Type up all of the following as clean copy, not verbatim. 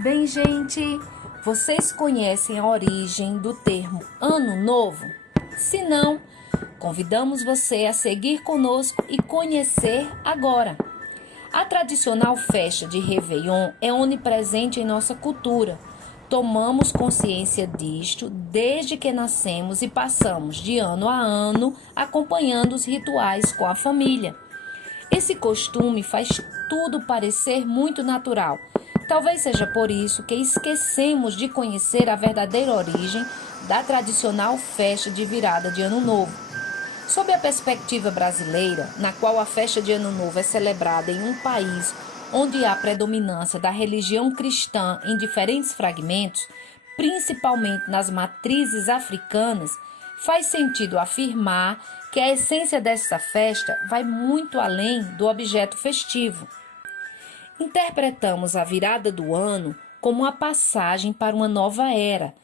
Bem, gente, vocês conhecem a origem do termo Ano Novo? Se não, convidamos você a seguir conosco e conhecer agora. A tradicional festa de Réveillon é onipresente em nossa cultura. Tomamos consciência disto desde que nascemos e passamos de ano a ano acompanhando os rituais com a família. Esse costume faz tudo parecer muito natural. Talvez seja por isso que esquecemos de conhecer a verdadeira origem da tradicional festa de virada de Ano Novo. Sob a perspectiva brasileira, na qual a festa de Ano Novo é celebrada em um país onde há predominância da religião cristã em diferentes fragmentos, principalmente nas matrizes africanas, faz sentido afirmar que a essência dessa festa vai muito além do objeto festivo. Interpretamos a virada do ano como a passagem para uma nova era.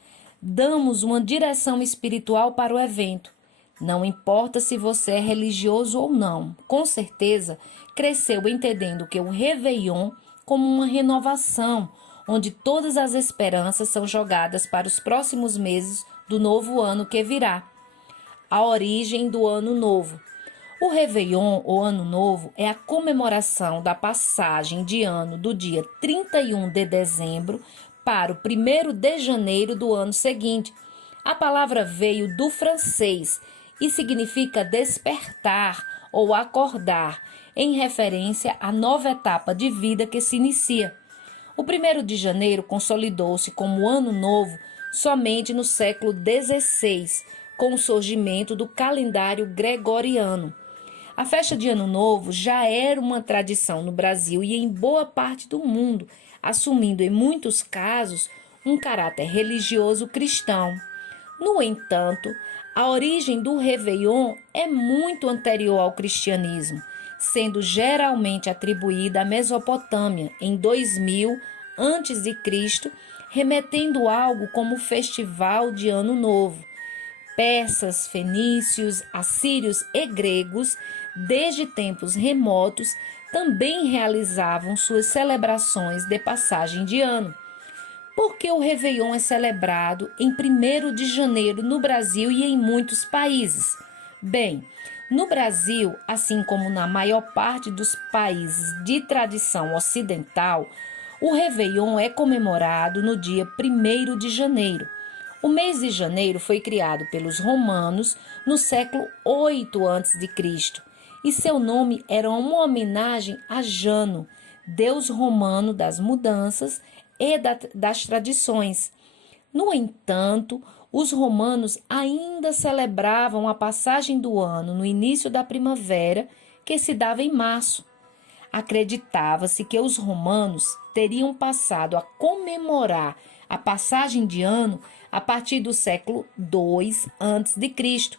Damos uma direção espiritual para o evento. Não importa se você é religioso ou não, com certeza cresceu entendendo que o Réveillon como uma renovação, onde todas as esperanças são jogadas para os próximos meses do novo ano que virá. A origem do Ano Novo. O Réveillon, ou Ano Novo, é a comemoração da passagem de ano do dia 31 de dezembro para o 1º de janeiro do ano seguinte. A palavra veio do francês e significa despertar ou acordar, em referência à nova etapa de vida que se inicia. O 1º de janeiro consolidou-se como Ano Novo somente no século XVI, com o surgimento do calendário gregoriano. A festa de Ano Novo já era uma tradição no Brasil e em boa parte do mundo, assumindo em muitos casos um caráter religioso cristão. No entanto, a origem do Réveillon é muito anterior ao cristianismo, sendo geralmente atribuída à Mesopotâmia em 2000 a.C., remetendo algo como Festival de Ano Novo. Persas, fenícios, assírios e gregos, desde tempos remotos, também realizavam suas celebrações de passagem de ano. Por que o Réveillon é celebrado em 1º de janeiro no Brasil e em muitos países? Bem, no Brasil, assim como na maior parte dos países de tradição ocidental, o Réveillon é comemorado no dia 1º de janeiro. O mês de janeiro foi criado pelos romanos no século 8 a.C. e seu nome era uma homenagem a Jano, deus romano das mudanças e das tradições. No entanto, os romanos ainda celebravam a passagem do ano no início da primavera, que se dava em março. Acreditava-se que os romanos teriam passado a comemorar a passagem de ano a partir do século II a.C.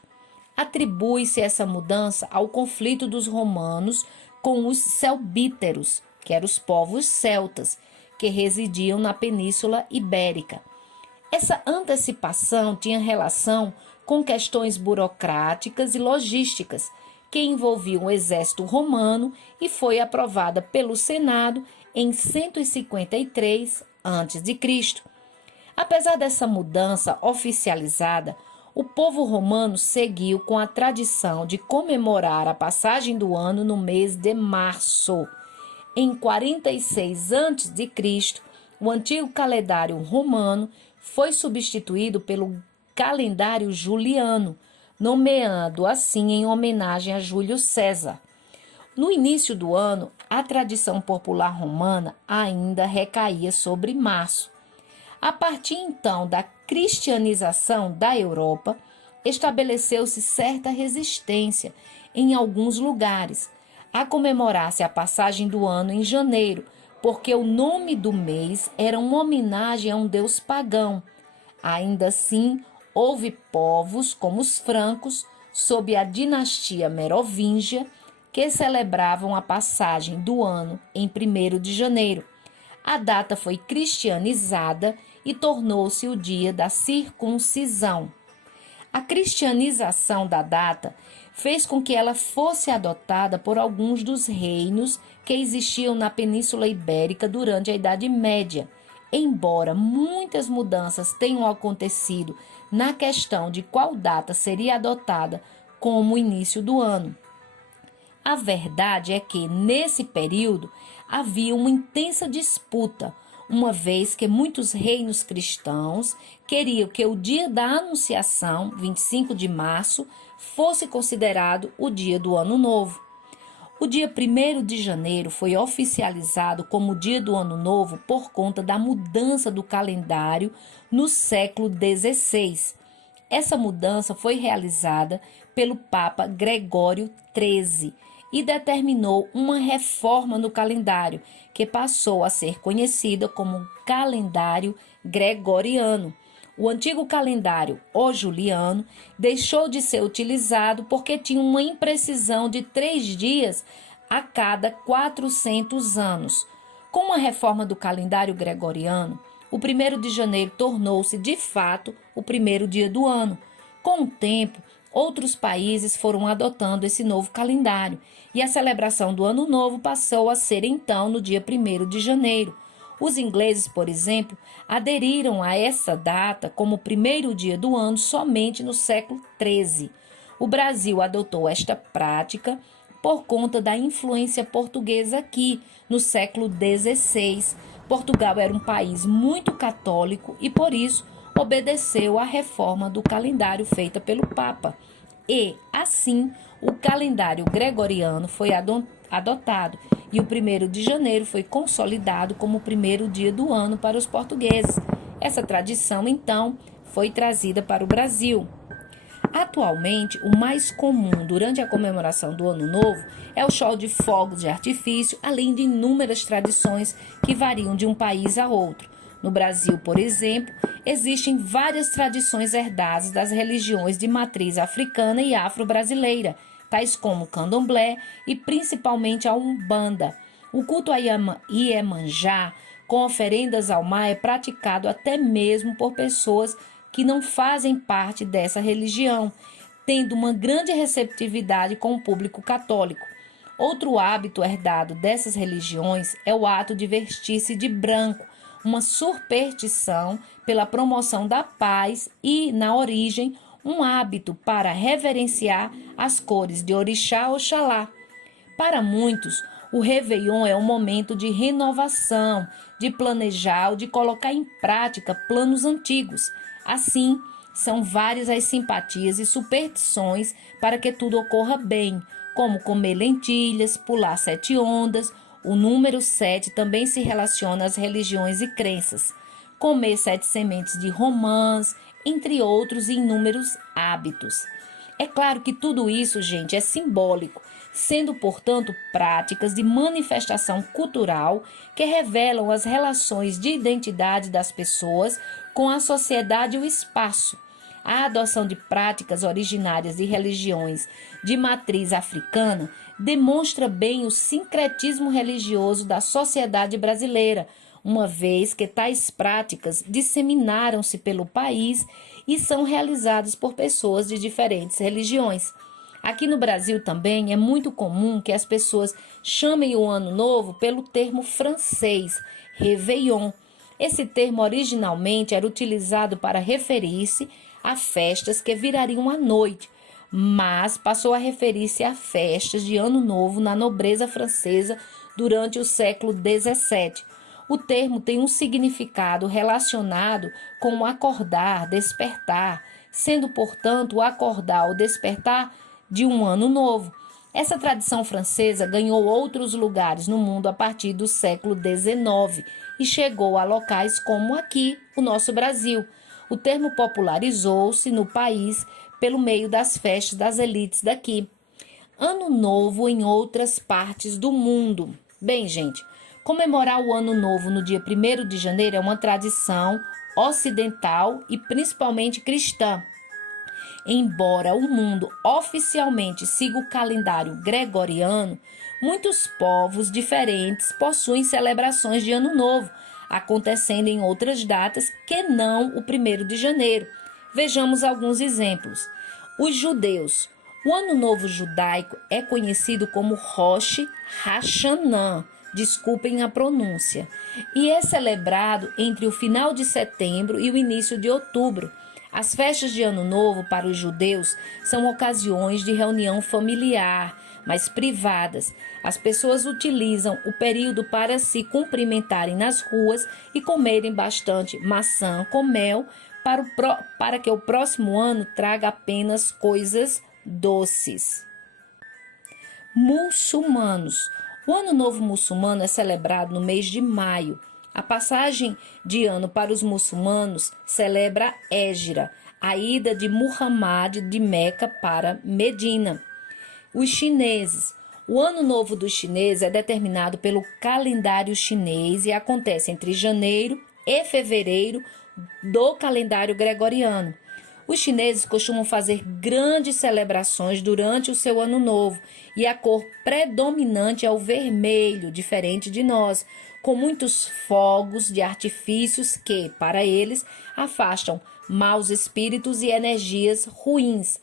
Atribui-se essa mudança ao conflito dos romanos com os celbíteros, que eram os povos celtas, que residiam na Península Ibérica. Essa antecipação tinha relação com questões burocráticas e logísticas, que envolviam o exército romano e foi aprovada pelo Senado em 153 a.C. Apesar dessa mudança oficializada, o povo romano seguiu com a tradição de comemorar a passagem do ano no mês de março. Em 46 a.C., o antigo calendário romano foi substituído pelo calendário juliano, nomeando assim em homenagem a Júlio César. No início do ano, a tradição popular romana ainda recaía sobre março. A partir então da cristianização da Europa, estabeleceu-se certa resistência em alguns lugares a comemorar-se a passagem do ano em janeiro, porque o nome do mês era uma homenagem a um deus pagão. Ainda assim, houve povos como os francos, sob a dinastia merovingia, que celebravam a passagem do ano em 1º de janeiro. A data foi cristianizada e tornou-se o dia da circuncisão. A cristianização da data fez com que ela fosse adotada por alguns dos reinos que existiam na Península Ibérica durante a Idade Média, Embora muitas mudanças tenham acontecido na questão de qual data seria adotada como o início do ano, a verdade é que, nesse período, havia uma intensa disputa, uma vez que muitos reinos cristãos queriam que o dia da Anunciação, 25 de março, fosse considerado o dia do Ano Novo. O dia 1º de janeiro foi oficializado como o dia do Ano Novo por conta da mudança do calendário no século XVI. Essa mudança foi realizada pelo Papa Gregório XIII e determinou uma reforma no calendário, que passou a ser conhecida como calendário gregoriano. O antigo calendário, o juliano, deixou de ser utilizado porque tinha uma imprecisão de 3 dias a cada 400 anos. Com a reforma do calendário gregoriano, o 1º de janeiro tornou-se, de fato, o primeiro dia do ano. Com o tempo, outros países foram adotando esse novo calendário e a celebração do Ano Novo passou a ser, então, no dia 1º de janeiro. Os ingleses, por exemplo, aderiram a essa data como o primeiro dia do ano somente no século XIII. O Brasil adotou esta prática por conta da influência portuguesa aqui, no século XVI. Portugal era um país muito católico e, por isso, obedeceu à reforma do calendário feita pelo Papa. E, assim, o calendário gregoriano foi adotado e o 1º de janeiro foi consolidado como o primeiro dia do ano para os portugueses. Essa tradição, então, foi trazida para o Brasil. Atualmente, o mais comum durante a comemoração do Ano Novo é o show de fogos de artifício, além de inúmeras tradições que variam de um país a outro. No Brasil, por exemplo, existem várias tradições herdadas das religiões de matriz africana e afro-brasileira, tais como o candomblé e principalmente a Umbanda. O culto a Iemanjá, com oferendas ao mar, é praticado até mesmo por pessoas que não fazem parte dessa religião, tendo uma grande receptividade com o público católico. Outro hábito herdado dessas religiões é o ato de vestir-se de branco, uma superstição pela promoção da paz e, na origem, um hábito para reverenciar as cores de Orixá ou Oxalá. Para muitos, o Réveillon é um momento de renovação, de planejar ou de colocar em prática planos antigos. Assim, são várias as simpatias e superstições para que tudo ocorra bem, como comer lentilhas, pular 7 ondas. O número 7 também se relaciona às religiões e crenças. Comer 7 sementes de romãs, entre outros inúmeros hábitos. É claro que tudo isso, gente, é simbólico, sendo, portanto, práticas de manifestação cultural que revelam as relações de identidade das pessoas com a sociedade e o espaço. A adoção de práticas originárias de religiões de matriz africana demonstra bem o sincretismo religioso da sociedade brasileira, uma vez que tais práticas disseminaram-se pelo país e são realizadas por pessoas de diferentes religiões. Aqui no Brasil também é muito comum que as pessoas chamem o Ano Novo pelo termo francês, Réveillon. Esse termo originalmente era utilizado para referir-se a festas que virariam à noite, mas passou a referir-se a festas de Ano Novo na nobreza francesa durante o século XVII. O termo tem um significado relacionado com o acordar, despertar, sendo, portanto, o acordar ou despertar de um ano novo. Essa tradição francesa ganhou outros lugares no mundo a partir do século XIX e chegou a locais como aqui, o nosso Brasil. O termo popularizou-se no país pelo meio das festas das elites daqui. Ano Novo em outras partes do mundo. Bem, gente, comemorar o Ano Novo no dia 1º de janeiro é uma tradição ocidental e principalmente cristã. Embora o mundo oficialmente siga o calendário gregoriano, muitos povos diferentes possuem celebrações de Ano Novo, acontecendo em outras datas que não o 1º de janeiro. Vejamos alguns exemplos. Os judeus. O Ano Novo judaico é conhecido como Rosh Hashanah, desculpem a pronúncia, e é celebrado entre o final de setembro e o início de outubro. As festas de Ano Novo para os judeus são ocasiões de reunião familiar, mas privadas. As pessoas utilizam o período para se cumprimentarem nas ruas e comerem bastante maçã com mel para que o próximo ano traga apenas coisas doces. Muçulmanos. O Ano Novo muçulmano é celebrado no mês de maio. A passagem de ano para os muçulmanos celebra a Hégira, a ida de Muhammad de Meca para Medina. Os chineses. O Ano Novo dos chineses é determinado pelo calendário chinês e acontece entre janeiro e fevereiro do calendário gregoriano. Os chineses costumam fazer grandes celebrações durante o seu Ano Novo e a cor predominante é o vermelho, diferente de nós, com muitos fogos de artifícios que, para eles, afastam maus espíritos e energias ruins.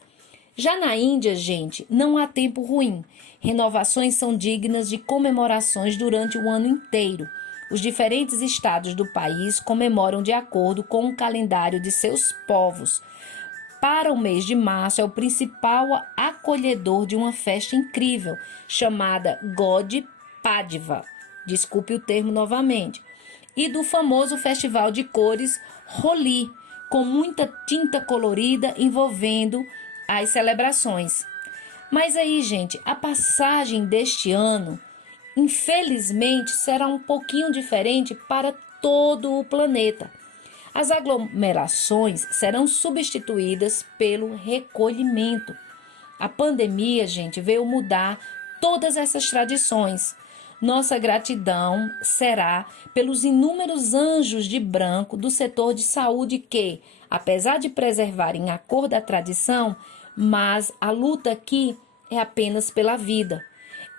Já na Índia, gente, não há tempo ruim. Renovações são dignas de comemorações durante o ano inteiro. Os diferentes estados do país comemoram de acordo com o calendário de seus povos. Para o mês de março é o principal acolhedor de uma festa incrível, chamada God Padva, desculpe o termo novamente, e do famoso festival de cores Holi, com muita tinta colorida envolvendo as celebrações. Mas aí, gente, a passagem deste ano, infelizmente, será um pouquinho diferente para todo o planeta. As aglomerações serão substituídas pelo recolhimento. A pandemia, gente, veio mudar todas essas tradições. Nossa gratidão será pelos inúmeros anjos de branco do setor de saúde que, apesar de preservarem a cor da tradição, mas a luta aqui é apenas pela vida.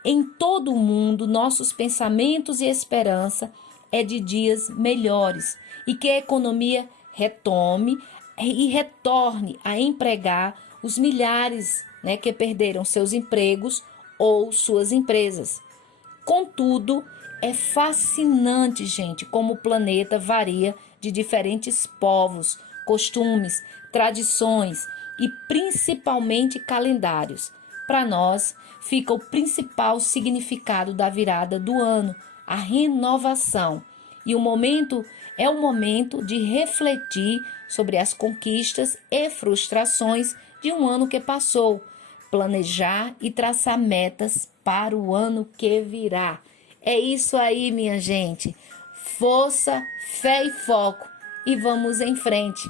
Em todo o mundo, nossos pensamentos e esperança é de dias melhores e que a economia retome e retorne a empregar os milhares, que perderam seus empregos ou suas empresas. Contudo, é fascinante, gente, como o planeta varia de diferentes povos, costumes, tradições e principalmente calendários. Para nós, fica o principal significado da virada do ano, a renovação. E o momento é o momento de refletir sobre as conquistas e frustrações de um ano que passou, planejar e traçar metas para o ano que virá. É isso aí, minha gente. Força, fé e foco. E vamos em frente.